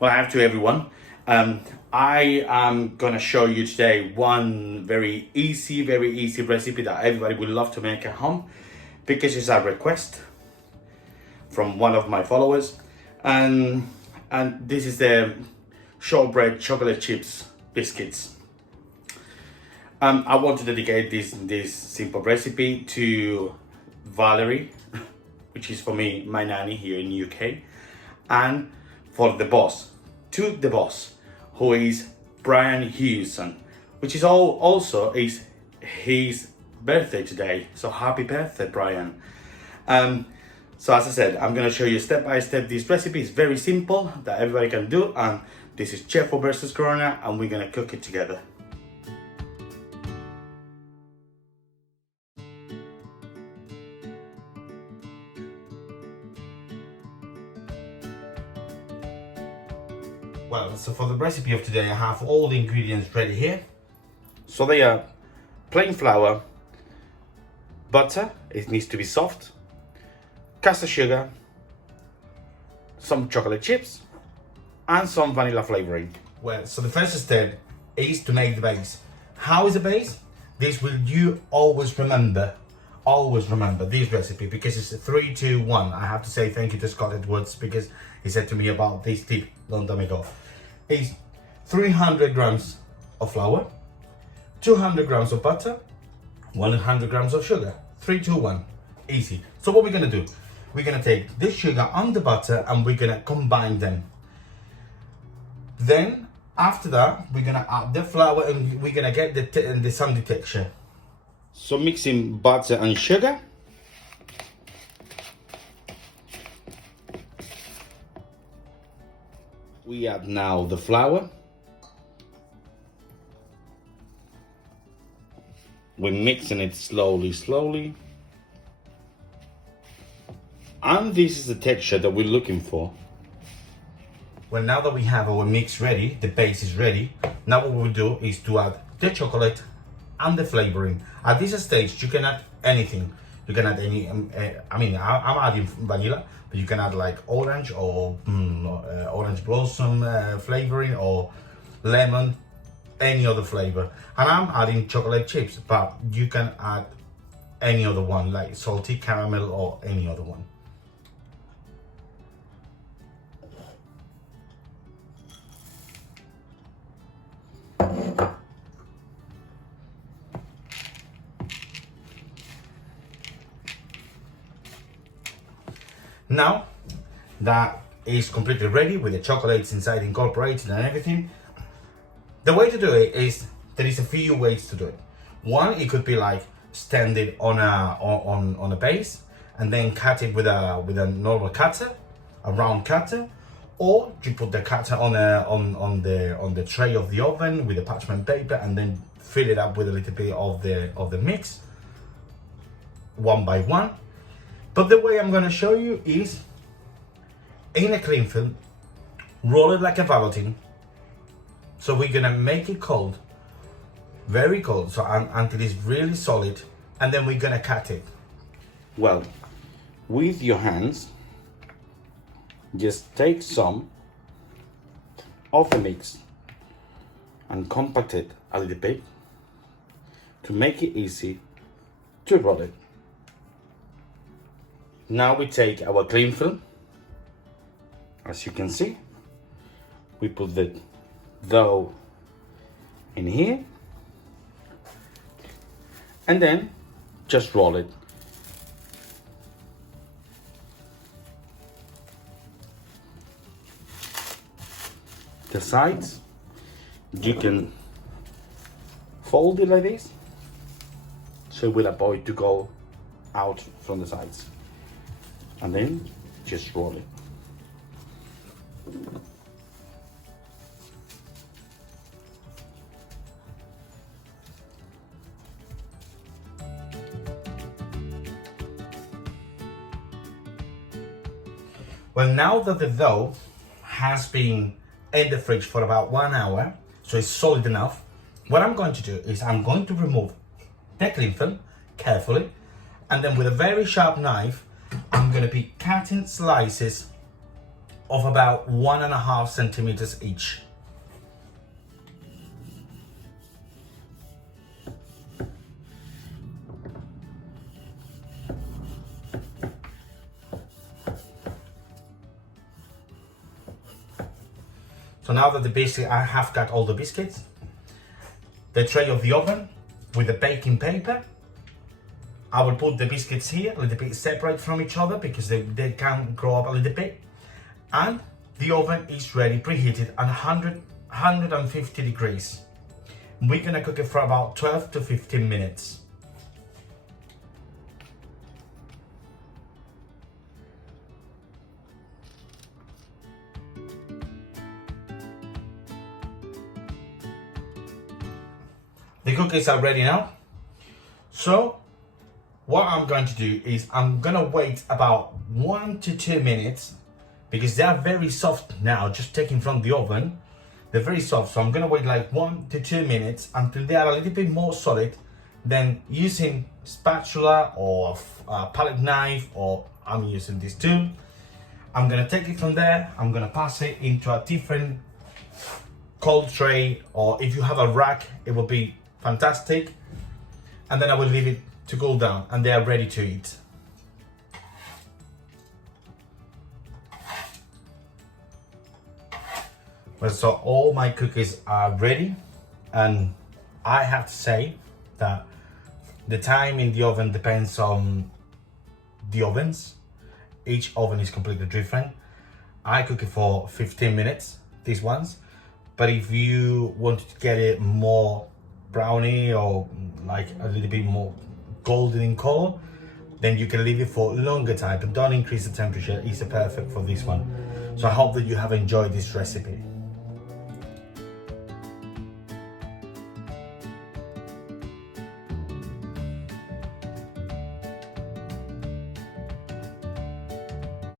Well, I have to everyone. I am gonna show you today one very easy recipe that everybody would love to make at home because it's a request from one of my followers, and this is the shortbread chocolate chips biscuits. I want to dedicate this simple recipe to Valerie, which is for me my nanny here in UK, and for the boss, who is Brian Hewson, which is also is his birthday today. So happy birthday, Brian. So as I said, I'm gonna show you step by step this recipe. It's very simple that everybody can do, and this is CHEFFO versus Corona, and we're gonna cook it together. Well, so for the recipe of today, I have all the ingredients ready here. So they are plain flour, butter, it needs to be soft, caster sugar, some chocolate chips, and some vanilla flavoring. Well, so the first step is to make the base. How is the base? This will you always remember this recipe, because it's 3, 2, 1. I have to say thank you to Scott Edwards, because he said to me about this tip long time ago. It's 300 grams of flour, 200 grams of butter, 100 grams of sugar. 3, 2, 1. Easy. So what we're gonna do, we're gonna take this sugar and the butter and we're gonna combine them. Then after that, we're gonna add the flour and we're gonna get the sandy texture. So mixing butter and sugar. We add now the flour. We're mixing it slowly. And this is the texture that we're looking for. Well, now that we have our mix ready, the base is ready, now what we'll do is to add the chocolate and the flavoring. At this stage, you can add anything. You can add any, I'm adding vanilla, but you can add like orange or orange blossom flavoring, or lemon, any other flavor. And I'm adding chocolate chips, but you can add any other one, like salty caramel or any other one. Now that is completely ready with the chocolates inside incorporated and everything, the way to do it is, there is a few ways to do it. One, it could be like stand it on a base and then cut it with a normal cutter, a round cutter, or you put the cutter on the tray of the oven with a parchment paper and then fill it up with a little bit of the mix, one by one. But the way I'm going to show you is in a cling film, roll it like a velveteen. So we're going to make it cold, very cold, so until it's really solid, and then we're going to cut it. Well, with your hands, just take some of the mix and compact it a little bit to make it easy to roll it. Now we take our cling film. As you can see, we put the dough in here and then just roll it. The sides, you can fold it like this, so it will avoid to go out from the sides. And then just roll it. Well, now that the dough has been in the fridge for about 1 hour, so it's solid enough, what I'm going to do is I'm going to remove the cling film carefully, and then with a very sharp knife, I'm going to be cutting slices of about 1.5 centimeters each. So now that I have got all the biscuits, the tray of the oven with the baking paper, I will put the biscuits here a little bit separate from each other because they can grow up a little bit. And the oven is ready, preheated at 150 degrees. We're gonna cook it for about 12 to 15 minutes. The cookies are ready now. So what I'm going to do is I'm gonna wait about 1 to 2 minutes because they are very soft now, just taken from the oven. They're very soft, so I'm gonna wait like 1 to 2 minutes until they are a little bit more solid. Then using spatula or a palette knife, or I'm using this tool, I'm gonna take it from there. I'm gonna pass it into a different cold tray, or if you have a rack, it will be fantastic. And then I will leave it to cool down and they are ready to eat. Well, so all my cookies are ready, and I have to say that the time in the oven depends on the ovens. Each oven is completely different. I cook it for 15 minutes, these ones, but if you want to get it more brownie or like a little bit more golden in color, then you can leave it for longer time, but don't increase the temperature. It's perfect for this one. So I hope that you have enjoyed this recipe.